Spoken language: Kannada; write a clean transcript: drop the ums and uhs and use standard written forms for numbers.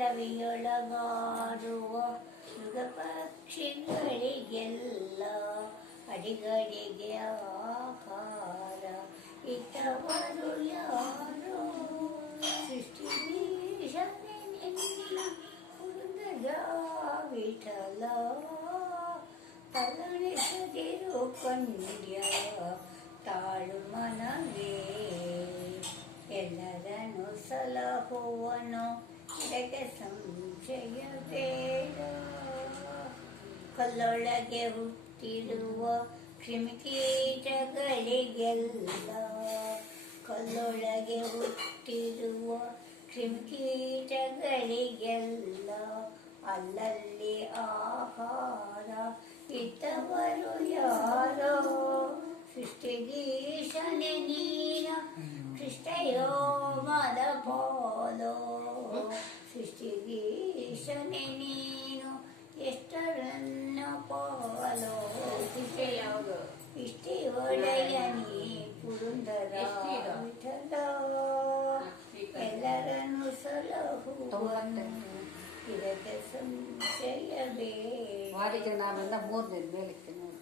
ರವಿಯೊಳಗಾಡುವ ಮೃಗ ಪಕ್ಷಿಗಳಿಗೆಲ್ಲ ಅಡಿಗಡಿಗೆ ಆಹಾರ ಇಟ್ಟವರು ಯಾರೋ ಸೃಷ್ಟಿಗೀಶನೆ ನಿನ್ನ ಪುರಂದರ ವಿಠಲ ತಲ್ಲಣಿಸದಿರು ಪಂಡ್ಯ ತಾಳು ಮನವೇ ಎಲ್ಲರನ್ನು ಸಲಹುವನು ಇದಕ್ಕೆ ಸಂಶಯ ಬೇಡ ಕಲ್ಲೊಳಗೆ ಹುಟ್ಟಿರುವ ಕ್ರಿಮಿಕೀಟಗಳಿಗೆಲ್ಲ ಕಲ್ಲೊಳಗೆ ಹುಟ್ಟಿರುವ ಕ್ರಿಮಿಕೀಟಗಳಿಗೆಲ್ಲ ಅಲ್ಲಲ್ಲಿ ಆಹಾರ ಇತ್ತವರು ಯಾರೋ ಸೃಷ್ಟಿಗೀಶನೆ ನೀನ ಕೃಷ್ಣಯೋ ಮದ ಪೋಲೋ ಸೃಷ್ಟಿಗೀಶನೆ ನೀನು ಎಷ್ಟರನ್ನು ಪೋಲೋ ಇಷ್ಟೇ ಒಡೆಯ ನೀ ಪುರಂದರ ವಿಠಲ ಎಲ್ಲರನ್ನು ಸಲಹುವನು ಇದಕ್ಕೆ ಸಂಶಯವೇ ವಾರಿಗೆ ನಾನಿಂದ 3 ದಿನ ಮೇಲಿಕ್ಕೆ ನೋಡಿ